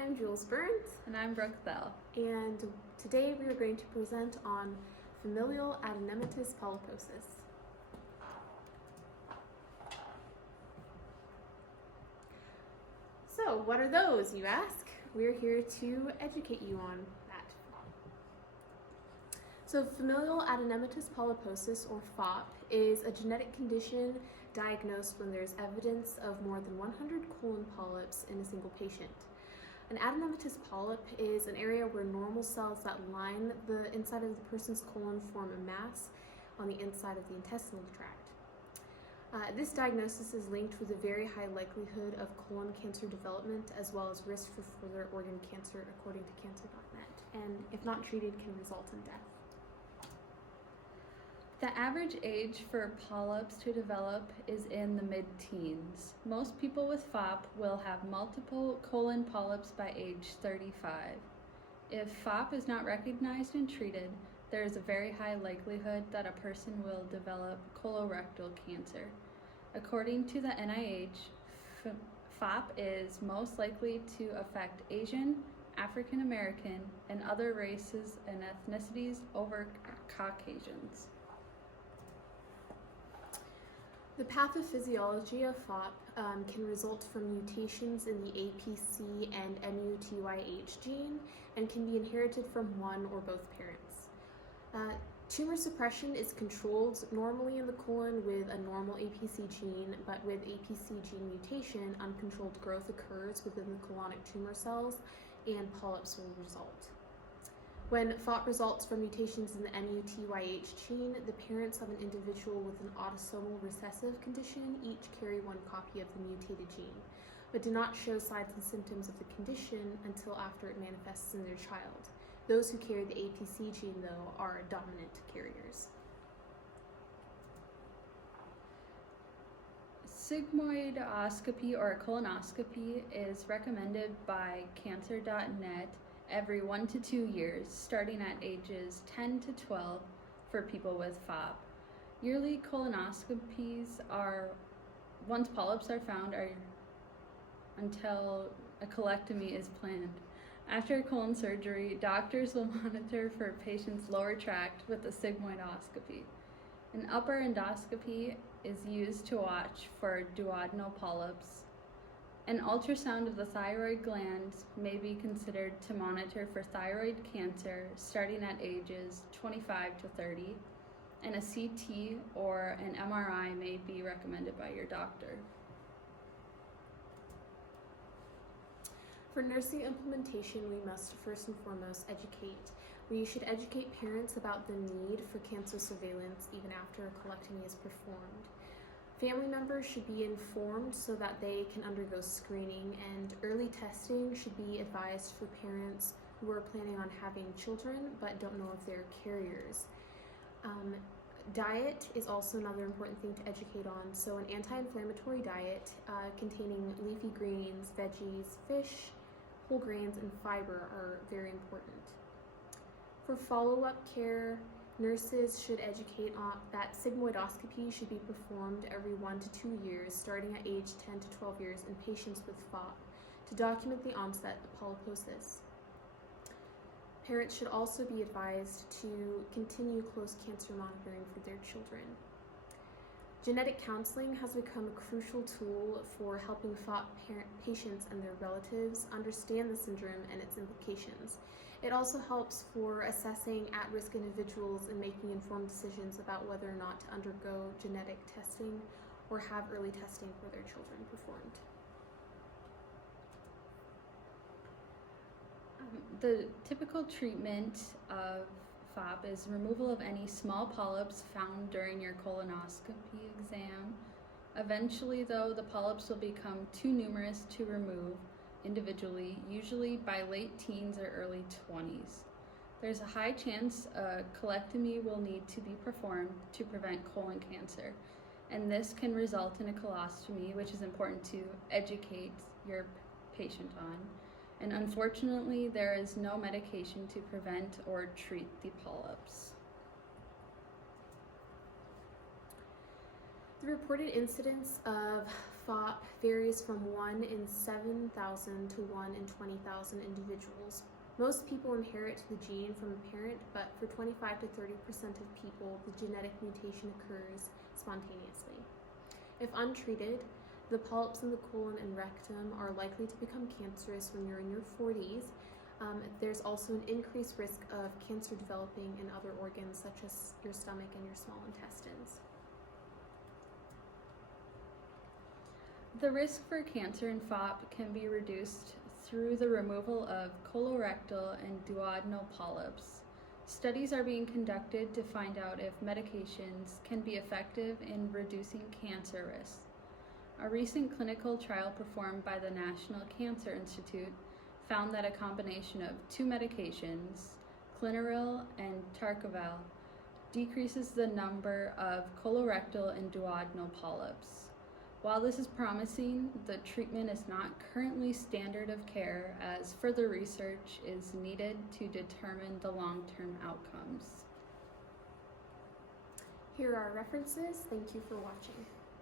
I'm Jules Burns. And I'm Brooke Bell. And today we are going to present on familial adenomatous polyposis. So, what are those, you ask? We're here to educate you on that. So, familial adenomatous polyposis, or FOP, is a genetic condition diagnosed when there's evidence of more than 100 colon polyps in a single patient. An adenomatous polyp is an area where normal cells that line the inside of the person's colon form a mass on the inside of the intestinal tract. This diagnosis is linked with a very high likelihood of colon cancer development as well as risk for further organ cancer, according to cancer.net, and if not treated can result in death. The average age for polyps to develop is in the mid-teens. Most people with FOP will have multiple colon polyps by age 35. If FOP is not recognized and treated, there is a very high likelihood that a person will develop colorectal cancer. According to the NIH, FOP is most likely to affect Asian, African American, and other races and ethnicities over Caucasians. The pathophysiology of FOP can result from mutations in the APC and MUTYH gene and can be inherited from one or both parents. Tumor suppression is controlled normally in the colon with a normal APC gene, but with APC gene mutation, uncontrolled growth occurs within the colonic tumor cells and polyps will result. When FOP results from mutations in the MUTYH gene, the parents of an individual with an autosomal recessive condition each carry one copy of the mutated gene, but do not show signs and symptoms of the condition until after it manifests in their child. Those who carry the APC gene, though, are dominant carriers. Sigmoidoscopy or colonoscopy is recommended by cancer.net every 1 to 2 years, starting at ages 10 to 12 for people with FOP. Yearly colonoscopies are, once polyps are found, are until a colectomy is planned. After colon surgery, doctors will monitor for patient's lower tract with a sigmoidoscopy. An upper endoscopy is used to watch for duodenal polyps. An ultrasound of the thyroid glands may be considered to monitor for thyroid cancer starting at ages 25 to 30, and a CT or an MRI may be recommended by your doctor. For nursing implementation, we must first and foremost educate. We should educate parents about the need for cancer surveillance even after a colectomy is performed. Family members should be informed so that they can undergo screening, and early testing should be advised for parents who are planning on having children but don't know if they're carriers. Diet is also another important thing to educate on. So an anti-inflammatory diet containing leafy greens, veggies, fish, whole grains, and fiber are very important. For follow-up care, nurses should educate on that sigmoidoscopy should be performed every 1 to 2 years, starting at age 10 to 12 years in patients with FOP, to document the onset of polyposis. Parents should also be advised to continue close cancer monitoring for their children. Genetic counseling has become a crucial tool for helping FOP patients and their relatives understand the syndrome and its implications. It also helps for assessing at-risk individuals and making informed decisions about whether or not to undergo genetic testing or have early testing for their children performed. The typical treatment of FOP is removal of any small polyps found during your colonoscopy exam. Eventually, though, the polyps will become too numerous to remove individually, usually by late teens or early 20s. There's a high chance a colectomy will need to be performed to prevent colon cancer, and this can result in a colostomy, which is important to educate your patient on. And unfortunately, there is no medication to prevent or treat the polyps. The reported incidence of FOP varies from 1 in 7,000 to 1 in 20,000 individuals. Most people inherit the gene from a parent, but for 25 to 30% of people, the genetic mutation occurs spontaneously. If untreated, the polyps in the colon and rectum are likely to become cancerous when you're in your 40s. There's also an increased risk of cancer developing in other organs such as your stomach and your small intestines. The risk for cancer in FOP can be reduced through the removal of colorectal and duodenal polyps. Studies are being conducted to find out if medications can be effective in reducing cancer risk. A recent clinical trial performed by the National Cancer Institute found that a combination of two medications, Clinaril and Tarcoval, decreases the number of colorectal and duodenal polyps. While this is promising, the treatment is not currently standard of care, as further research is needed to determine the long-term outcomes. Here are our references. Thank you for watching.